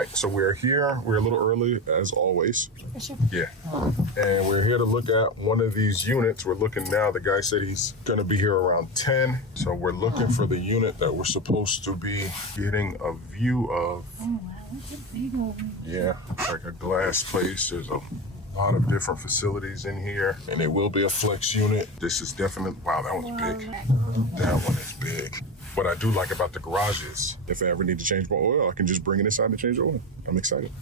right, so we're here. We're a little early, as always. Sure. Yeah. And we're here to look at one of these units. We're looking now. The guy said he's going to be here around 10. So we're looking for the unit that we're supposed to be getting a view of. Oh, wow. That's a big one. Yeah, it's like a glass place. There's a lot of different facilities in here. And it will be a flex unit. This is definitely, wow, that one's big. That one is big. What I do like about the garage is if I ever need to change my oil, I can just bring it inside and change the oil. I'm excited.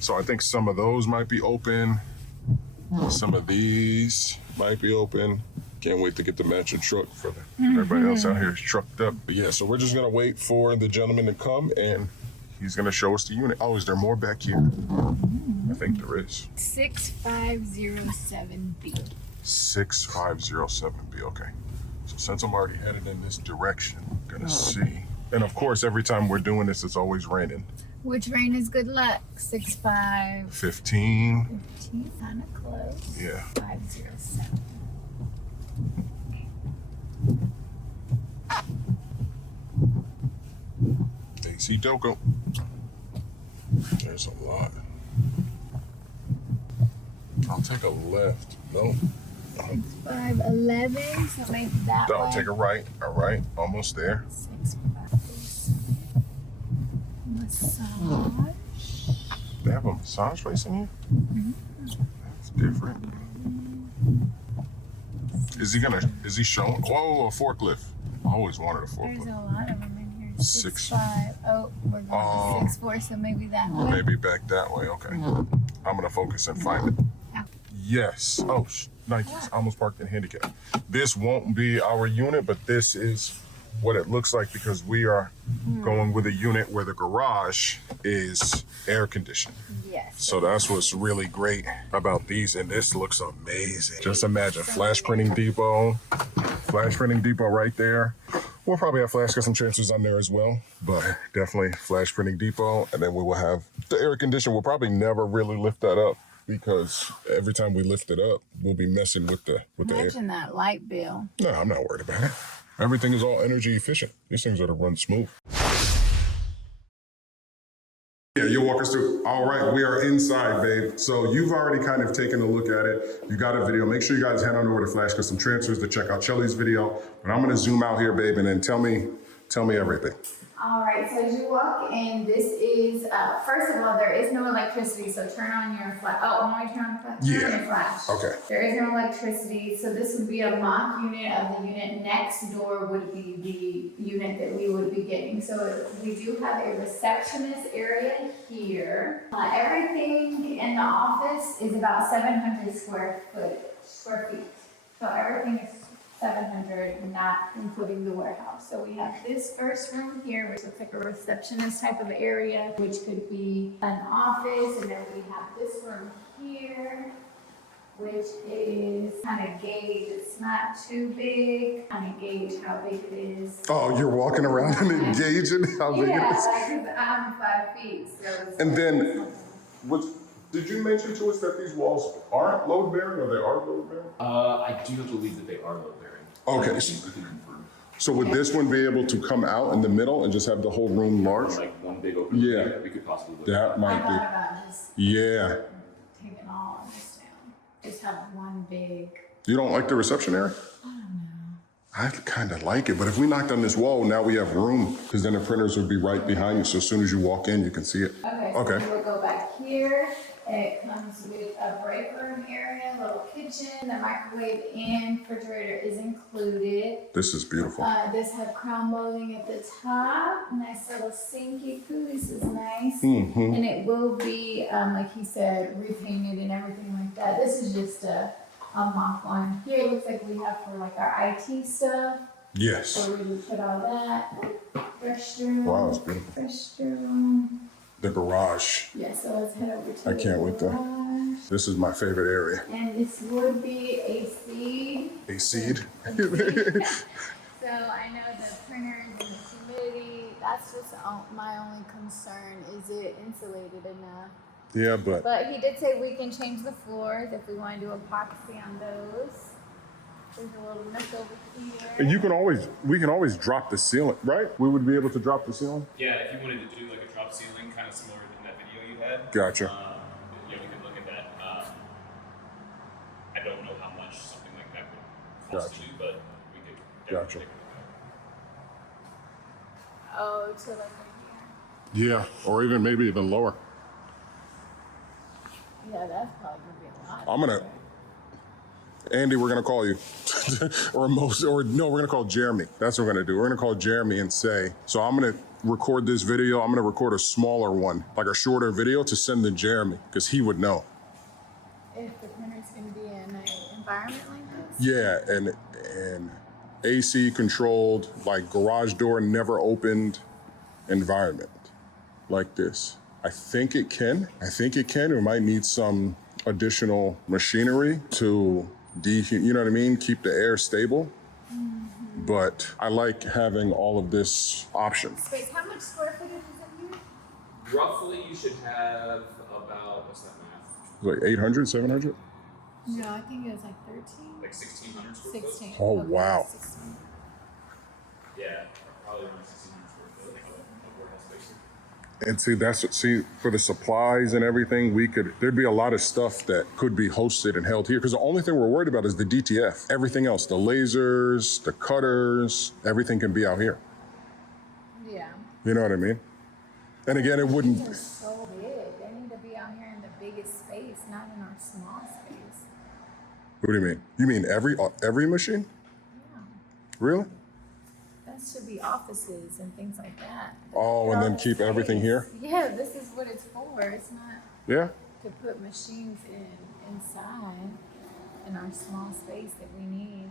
So I think some of those might be open. Some of these might be open. Can't wait to get the matching truck for everybody else out here is trucked up. But yeah, so we're just gonna wait for the gentleman to come and he's gonna show us the unit. Oh, is there more back here? I think there is. 6507B. 6507B, okay. So since I'm already headed in this direction, I'm gonna see. And of course, every time we're doing this, it's always raining. Which rain is good luck? 65. 15. 15, kind of close. Yeah. 507. AC Doko. There's a lot. I'll take a left. No. 511, so maybe that way. I'll take a right. All right, almost there. 6507. Massage. They have a massage place in here? That's different. Is he showing? Whoa, a forklift. I always wanted a There's forklift. a lot of them in here. 6'5". Oh, we're going to 6'4", so maybe that way. Maybe back that way, okay. I'm gonna focus and find it. Yeah. Yes, oh, Nikes, I almost parked in handicap. This won't be our unit, but this is what it looks like because we are going with a unit where the garage is air conditioned. Yes. So that's what's really great about these, and this looks amazing. Just imagine flash printing depot right there. We'll probably have flash custom transfers on there as well, but definitely flash printing depot, and then we will have the air conditioner. We'll probably never really lift that up because every time we lift it up, we'll be messing with the air. Imagine that light bill. No, I'm not worried about it. Everything is all energy efficient. These things are to run smooth. Yeah, you'll walk us through. All right, we are inside, babe. So you've already kind of taken a look at it. You got a video. Make sure you guys head on over to Flash Custom Transfers to check out Shelly's video. But I'm gonna zoom out here, babe, and then tell me everything. All right, so as you walk in, this is, first of all, there is no electricity, so turn on your flash. Oh, want me to turn on the flash? Yeah. Turn on your flash. Okay. There is no electricity, so this would be a mock unit of the unit next door would be the unit that we would be getting. So we do have a receptionist area here. Everything in the office is about 700 square feet. So everything is 700, not including the warehouse. So we have this first room here, which looks like a receptionist type of area, which could be an office. And then we have this room here, which is kind of gauge. It's not too big, kind of gauge how big it is. Oh, you're walking around and engaging how big it is? Yeah, like I'm 5 feet. So And then, did you mention to us that these walls aren't load bearing or they are load bearing? I do believe that they are load bearing. Okay. I can confirm. So would this one be able to come out in the middle and just have the whole room large? Like one big open. Yeah. We could possibly look That at might I thought be. about just Yeah. taking all of this down. Just have one big. You don't like the reception area? I kind of like it, but if we knocked on this wall, now we have room because then the printers would be right behind you. So as soon as you walk in, you can see it. Okay, Okay. so we'll go back here. It comes with a break room area, little kitchen, the microwave and refrigerator is included. This is beautiful. This has crown molding at the top, nice little sinky poo. This is nice. Mm-hmm. And it will be, like he said, repainted and everything like that. This is just a mock one. Here it looks like we have for like our IT stuff. Yes. Where we would put all that. Restroom. Wow, it's beautiful. Restroom. The garage. Yeah, so let's head over to I can't wait to. garage. This is my favorite area. And this would be a seed. A seed. So I know the printers and the humidity, that's just my only concern. Is it insulated enough? Yeah, but But he did say we can change the floors if we want to do epoxy on those. There's a little nook over here. And we can always drop the ceiling, right? We would be able to drop the ceiling? Yeah, if you wanted to do like a drop ceiling, kind of similar to that video you had. Gotcha. Yeah, we could look at that. I don't know how much something like that would cost Gotcha. you, but we could Gotcha. definitely take a look at Oh, to like right here. Yeah, or maybe even lower. Yeah, that's probably gonna be a lot. I'm gonna, Andy, we're gonna call you. We're gonna call Jeremy. That's what we're gonna do. We're gonna call Jeremy and say, so I'm gonna record this video. I'm gonna record a smaller one, like a shorter video to send to Jeremy, because he would know. If the printer's gonna be in an environment like this? Yeah, and AC controlled, like garage door never opened environment like this. I think it can. We might need some additional machinery to you know what I mean? Keep the air stable. Mm-hmm. But I like having all of this option. Space, how much square footage is in here? that. Roughly, you should have about, what's that math? Like 800, 700? No, I think it was like 13. Like 1,600 square foot? 16. Oh, Okay, wow. 16. Yeah, probably around 1,600 square foot of warehouse space. And see, for the supplies and everything, there'd be a lot of stuff that could be hosted and held here. Because the only thing we're worried about is the DTF. Everything else, the lasers, the cutters, everything can be out here. Yeah. You know what I mean? And again, it wouldn't. These are so big. They need to be out here in the biggest space, not in our small space. What do you mean? You mean every machine? Yeah. Really? That should be offices and things like that. Oh, and then keep everything here? Yeah, this is what it's for. It's not Yeah? to put machines inside in our small space that we need.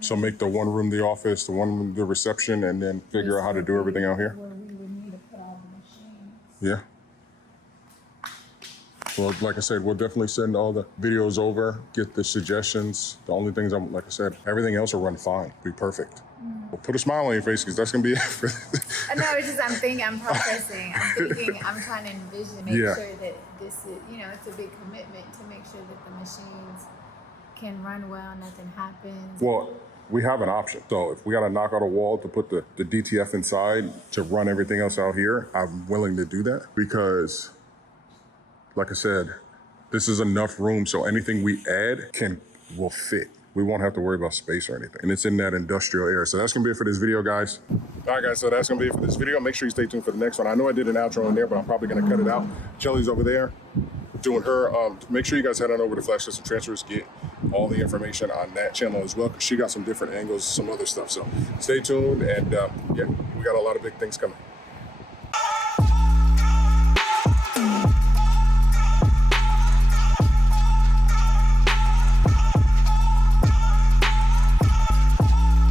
So make the one room the office, the one room the reception, and then figure out how to do everything out here? Where we would need to put all the machines. Yeah. Well, like I said, we'll definitely send all the videos over, get the suggestions. The only things like I said, everything else will run fine, be perfect. Well, put a smile on your face, because that's gonna be it for I know, it's just I'm processing. I'm trying to envision, make Yeah. sure that this is, it's a big commitment to make sure that the machines can run well, nothing happens. Well, we have an option. So if we gotta knock out a wall to put the DTF inside to run everything else out here, I'm willing to do that, because like I said, this is enough room so anything we add will fit. We won't have to worry about space or anything. And it's in that industrial area. So that's gonna be it for this video, guys. All right, guys, so that's gonna be it for this video. Make sure you stay tuned for the next one. I know I did an outro in there, but I'm probably gonna cut it out. Kelly's over there doing her. Make sure you guys head on over to Flash System Transfers, get all the information on that channel as well, because she got some different angles, some other stuff. So stay tuned, and yeah, we got a lot of big things coming.